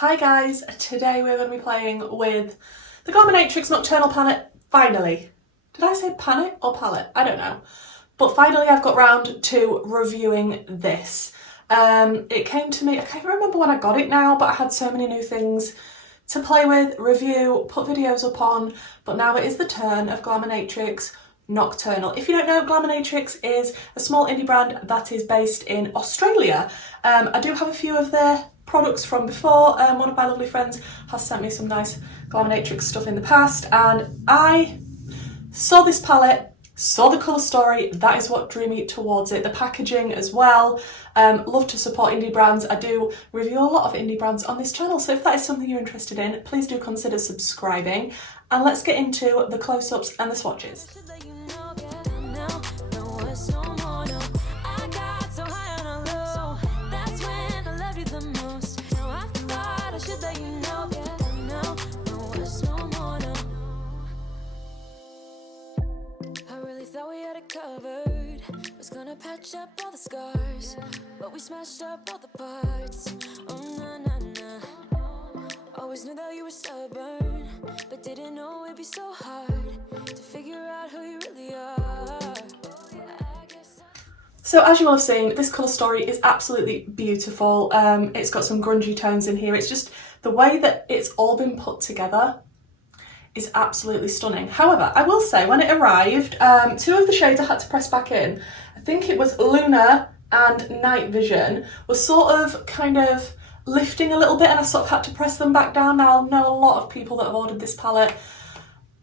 Hi guys, today we're going to be playing with the Glaminatrix Nocturnal palette, finally. Did I say palette or palette? I don't know. But finally I've got round to reviewing this. It came to me, I can't remember when I got it now, but I had so many new things to play with, review, put videos up on, but now it is the turn of Glaminatrix Nocturnal. If you don't know, Glaminatrix is a small indie brand that is based in Australia. I do have a few of their products from before. One of my lovely friends has sent me some nice Glaminatrix stuff in the past, and I saw this palette, saw the colour story, that is what drew me towards it. The packaging as well. Love to support indie brands. I do review a lot of indie brands on this channel, so if that is something you're interested in, please do consider subscribing. And let's get into the close-ups and the swatches. Covered, was gonna patch up all the scars, but we smashed up all the parts. Oh na na na. Always knew that you were stubborn, but didn't know it'd be so hard to figure out who you really are. So as you will have seen, this colour story is absolutely beautiful. It's got some grungy tones in here. It's just the way that it's all been put together is absolutely stunning. However, I will say when it arrived, two of the shades I had to press back in, I think it was Lunar and Night Vision, was sort of kind of lifting a little bit, and I sort of had to press them back down. Now I know a lot of people that have ordered this palette,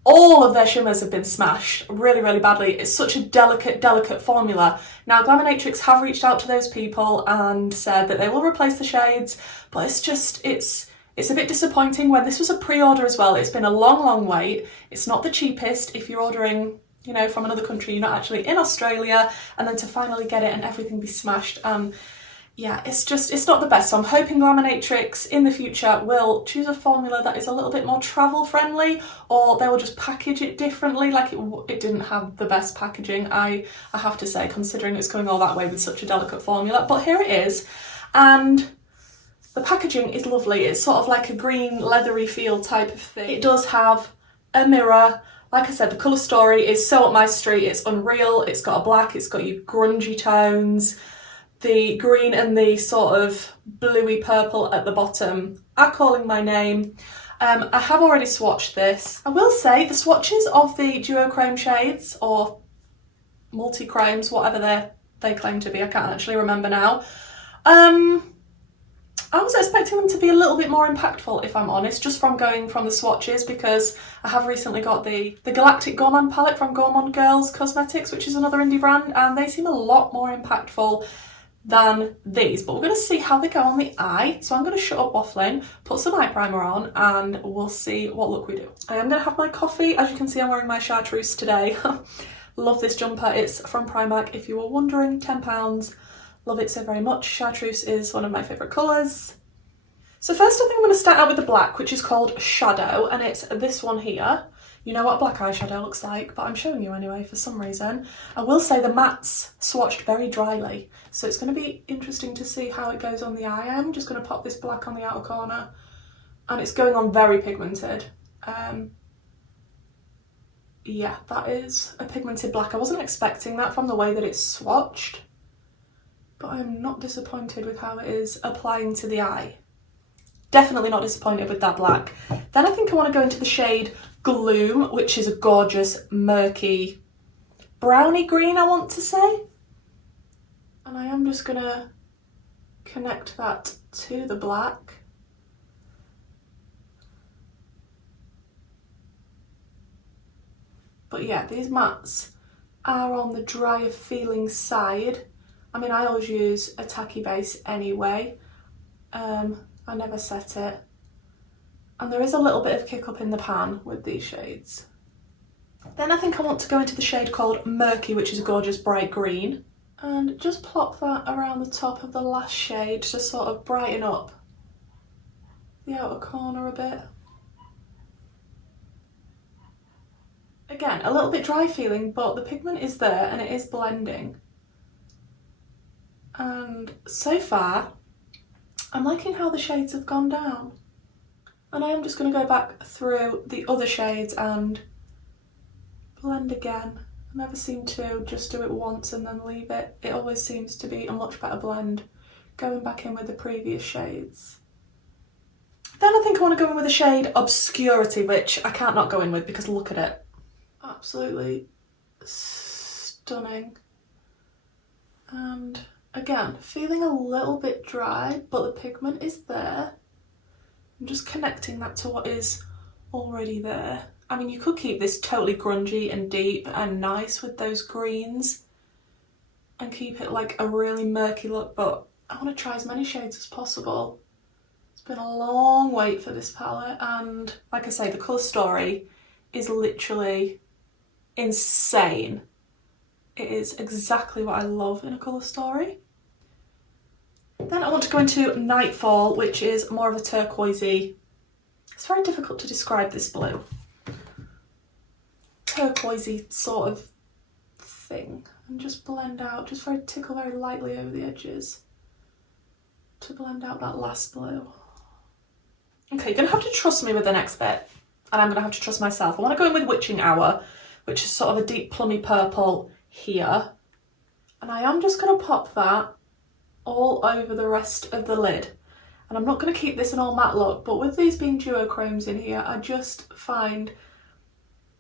all of their shimmers have been smashed really, really badly. It's such a delicate formula. Now Glaminatrix have reached out to those people and said that they will replace the shades, but it's a bit disappointing when this was a pre-order as well. It's been a long wait. It's not the cheapest if you're ordering, you know, from another country, you're not actually in Australia, and then to finally get it and everything be smashed. Yeah, it's not the best. So I'm hoping Glaminatrix in the future will choose a formula that is a little bit more travel friendly, or they will just package it differently. Like it didn't have the best packaging, I have to say, considering it's going all that way with such a delicate formula. But here it is, and the packaging is lovely. It's sort of like a green leathery feel type of thing. It does have a mirror. Like I said, the colour story is so up my street. It's unreal. It's got a black, it's got your grungy tones. The green and the sort of bluey purple at the bottom are calling my name. I have already swatched this. I will say the swatches of the duochrome shades, or multi-chromes, whatever they claim to be, I can't actually remember now. I was expecting them to be a little bit more impactful, if I'm honest, just from going from the swatches, because I have recently got the Galactic Gourmande palette from Gourmande Cosmetics, which is another indie brand, and they seem a lot more impactful than these. But we're going to see how they go on the eye. So I'm going to shut up waffling, put some eye primer on, and we'll see what look we do. I am going to have my coffee. As you can see, I'm wearing my chartreuse today. Love this jumper. It's from Primark, if you were wondering, £10. Love it so very much. Chartreuse is one of my favourite colours. So first I think I'm going to start out with the black, which is called Shadow, and it's this one here. You know what black eyeshadow looks like, but I'm showing you anyway for some reason. I will say the matte's swatched very dryly, so it's going to be interesting to see how it goes on the eye. I'm just going to pop this black on the outer corner, and it's going on very pigmented. Yeah, that is a pigmented black. I wasn't expecting that from the way that it's swatched, but I'm not disappointed with how it is applying to the eye. Definitely not disappointed with that black. Then I think I want to go into the shade Gloom, which is a gorgeous murky browny green, I want to say. And I am just going to connect that to the black. But yeah, these mattes are on the drier feeling side. I mean, I always use a tacky base anyway. I never set it. And there is a little bit of kick up in the pan with these shades. Then I think I want to go into the shade called Murky, which is a gorgeous bright green. And just plop that around the top of the last shade to sort of brighten up the outer corner a bit. Again, a little bit dry feeling, but the pigment is there and it is blending. And so far, I'm liking how the shades have gone down. And I am just going to go back through the other shades and blend again. I never seem to just do it once and then leave it. It always seems to be a much better blend going back in with the previous shades. Then I think I want to go in with the shade Obscurity, which I can't not go in with because look at it. Absolutely stunning. And again, feeling a little bit dry, but the pigment is there. I'm just connecting that to what is already there. I mean, you could keep this totally grungy and deep and nice with those greens and keep it like a really murky look, but I want to try as many shades as possible. It's been a long wait for this palette, and like I say, the colour story is literally insane. It is exactly what I love in a colour story. Then I want to go into Nightfall, which is more of a turquoisey. It's very difficult to describe this blue. Turquoisey sort of thing. And just blend out, just tickle very lightly over the edges to blend out that last blue. Okay, you're going to have to trust me with the next bit, and I'm going to have to trust myself. I want to go in with Witching Hour, which is sort of a deep plummy purple here. And I am just going to pop that all over the rest of the lid. And I'm not going to keep this an all matte look, but with these being duochromes in here, I just find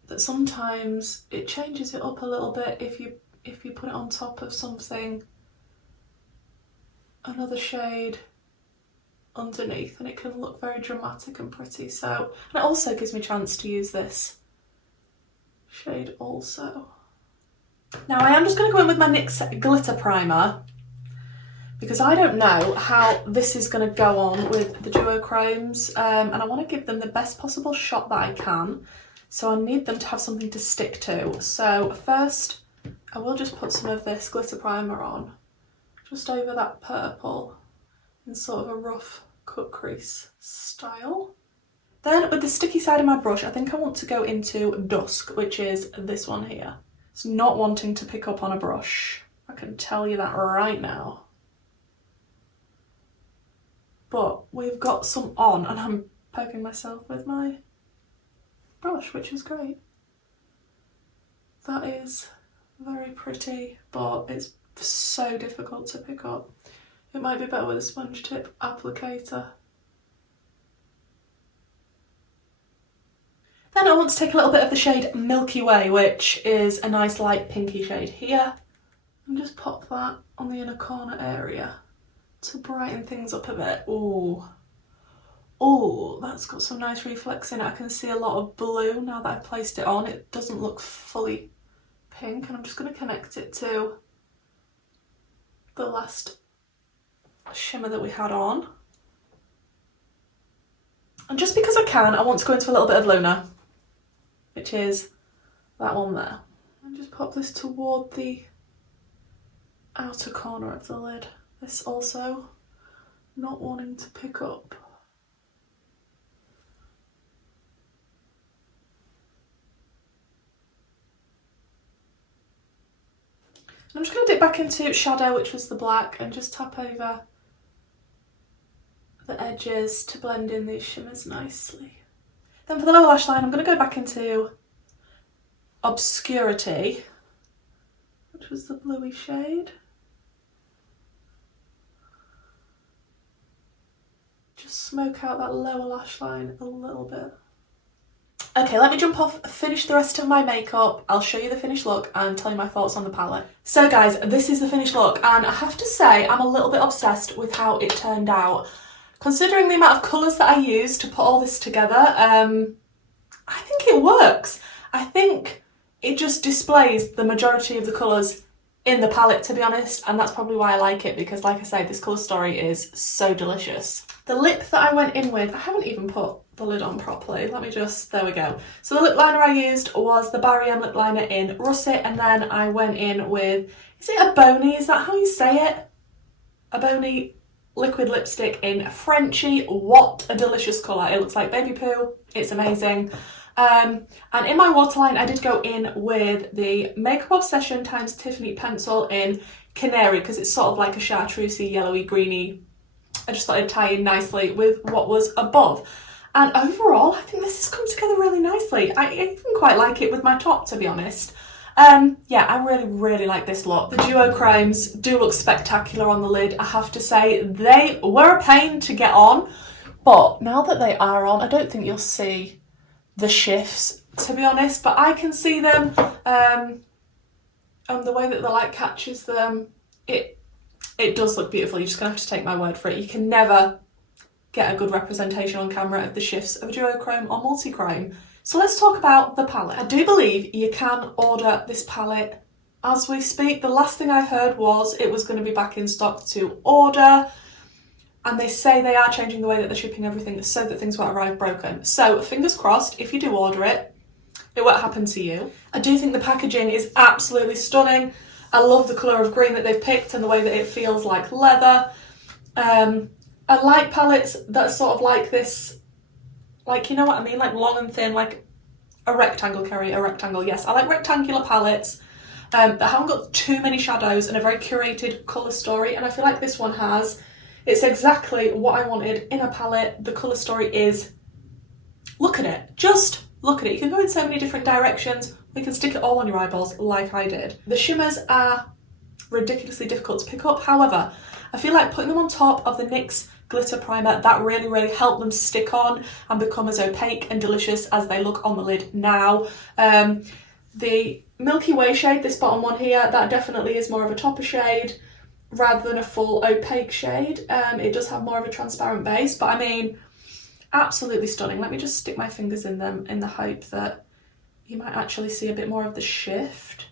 that sometimes it changes it up a little bit if you put it on top of something, another shade underneath, and it can look very dramatic and pretty. So, and it also gives me a chance to use this shade also. Now I am just going to go in with my NYX glitter primer, because I don't know how this is going to go on with the duochromes, and I want to give them the best possible shot that I can, so I need them to have something to stick to. So first I will just put some of this glitter primer on, just over that purple in sort of a rough cut crease style. Then with the sticky side of my brush, I think I want to go into Dusk, which is this one here. It's not wanting to pick up on a brush, I can tell you that right now. But we've got some on, and I'm poking myself with my brush, which is great. That is very pretty, but it's so difficult to pick up. It might be better with a sponge tip applicator. Then I want to take a little bit of the shade Milky Way, which is a nice light pinky shade here, and just pop that on the inner corner area to brighten things up a bit. Ooh. Oh, that's got some nice reflex in it. I can see a lot of blue now that I've placed it on. It doesn't look fully pink, and I'm just going to connect it to the last shimmer that we had on. And just because I can, I want to go into a little bit of Luna, which is that one there. And just pop this toward the outer corner of the lid. This also not wanting to pick up. I'm just going to dip back into Shadow, which was the black, and just tap over the edges to blend in these shimmers nicely. Then for the lower lash line, I'm going to go back into Obscurity, which was the bluey shade. Just smoke out that lower lash line a little bit. Okay, let me jump off, finish the rest of my makeup. I'll show you the finished look and tell you my thoughts on the palette. So guys, this is the finished look, and I have to say I'm a little bit obsessed with how it turned out. Considering the amount of colours that I used to put all this together, I think it works. I think it just displays the majority of the colours in the palette, to be honest, and that's probably why I like it, because like I say, this colour story is so delicious. The lip that I went in with, I haven't even put the lid on properly. Let me just, there we go. So the lip liner I used was the Barry M lip liner in Russet, and then I went in with, is it a Boney? Is that how you say it? A Boney liquid lipstick in Frenchie. What a delicious colour. It looks like baby poo. It's amazing. And in my waterline, I did go in with the Makeup Obsession times Tiffany pencil in Canary, because it's sort of like a chartreusey, yellowy, greeny. I just thought it'd tie in nicely with what was above. And overall, I think this has come together really nicely. I even quite like it with my top, to be honest. Yeah, I really like this look. The duochromes do look spectacular on the lid, I have to say. They were a pain to get on, but now that they are on, I don't think you'll see the shifts, to be honest, but I can see them, and the way that the light catches them, it does look beautiful. You're just gonna have to take my word for it. You can never get a good representation on camera of the shifts of a duochrome or multichrome. So let's talk about the palette. I do believe you can order this palette as we speak. The last thing I heard was it was going to be back in stock to order, and they say they are changing the way that they're shipping everything so that things won't arrive broken. So fingers crossed, if you do order it, it won't happen to you. I do think the packaging is absolutely stunning. I love the colour of green that they've picked and the way that it feels like leather. I like palettes that are sort of like this, like, you know what I mean, like long and thin, like a rectangle, Kerry, a rectangle. Yes, I like rectangular palettes that haven't got too many shadows and a very curated colour story, and I feel like this one has. It's exactly what I wanted in a palette. The colour story is, look at it, just look at it. You can go in so many different directions. You can stick it all on your eyeballs like I did. The shimmers are ridiculously difficult to pick up. However, I feel like putting them on top of the NYX glitter primer, that really helped them stick on and become as opaque and delicious as they look on the lid now. The Milky Way shade, this bottom one here, that definitely is more of a topper shade rather than a full opaque shade. It does have more of a transparent base, but I mean, absolutely stunning. Let me just stick my fingers in them in the hope that you might actually see a bit more of the shift,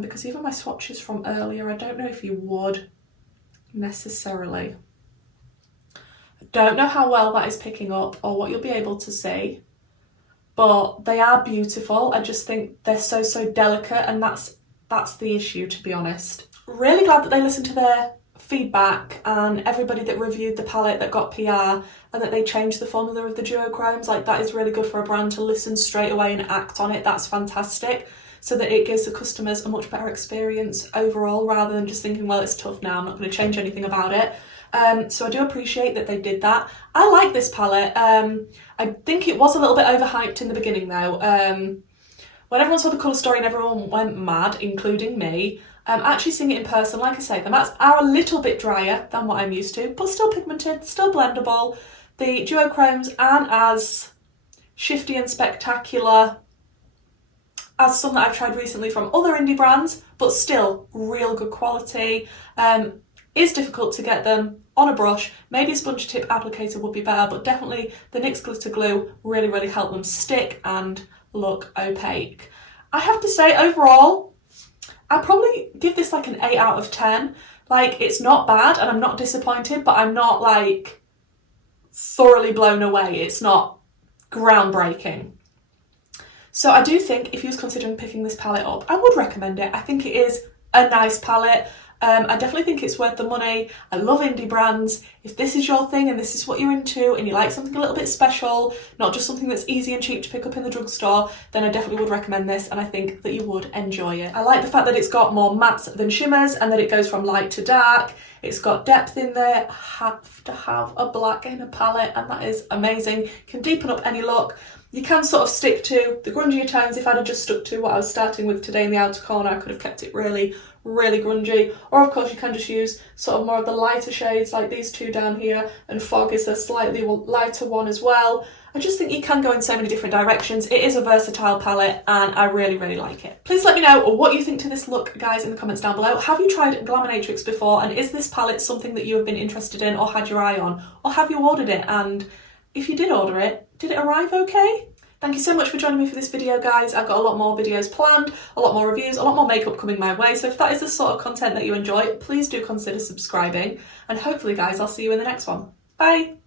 because even my swatches from earlier, I don't know if you would necessarily. I don't know how well that is picking up or what you'll be able to see, but they are beautiful. I just think they're so delicate, and that's the issue, to be honest. Really glad that they listened to their feedback and everybody that reviewed the palette that got PR, and that they changed the formula of the duochromes. Like, that is really good for a brand to listen straight away and act on it. That's fantastic, so that it gives the customers a much better experience overall, rather than just thinking, well, it's tough now, I'm not going to change anything about it. So I do appreciate that they did that. I like this palette. I think it was a little bit overhyped in the beginning though. When everyone saw the colour story and everyone went mad, including me, actually seeing it in person, like I say, the mattes are a little bit drier than what I'm used to, but still pigmented, still blendable. The duochromes aren't as shifty and spectacular as some that I've tried recently from other indie brands, but still real good quality. Is difficult to get them on a brush. Maybe a sponge tip applicator would be better, but definitely the NYX glitter glue really helped them stick and look opaque. I have to say, overall, I'd probably give this like an 8 out of 10. Like, it's not bad and I'm not disappointed, but I'm not like thoroughly blown away. It's not groundbreaking. So I do think if you was considering picking this palette up, I would recommend it. I think it is a nice palette. I definitely think it's worth the money. I love indie brands. If this is your thing and this is what you're into and you like something a little bit special, not just something that's easy and cheap to pick up in the drugstore, then I definitely would recommend this, and I think that you would enjoy it. I like the fact that it's got more mattes than shimmers and that it goes from light to dark. It's got depth in there. I have to have a black in a palette, and that is amazing. Can deepen up any look. You can sort of stick to the grungier tones. If I'd have just stuck to what I was starting with today in the outer corner, I could have kept it really grungy. Or of course you can just use sort of more of the lighter shades like these two down here, and Fog is a slightly lighter one as well. I just think you can go in so many different directions. It is a versatile palette and I really like it. Please let me know what you think to this look, guys, in the comments down below. Have you tried Glaminatrix before, and is this palette something that you have been interested in or had your eye on? Or have you ordered it, and if you did order it, did it arrive okay? Thank you so much for joining me for this video, guys. I've got a lot more videos planned, a lot more reviews, a lot more makeup coming my way. So if that is the sort of content that you enjoy, please do consider subscribing. And hopefully, guys, I'll see you in the next one. Bye!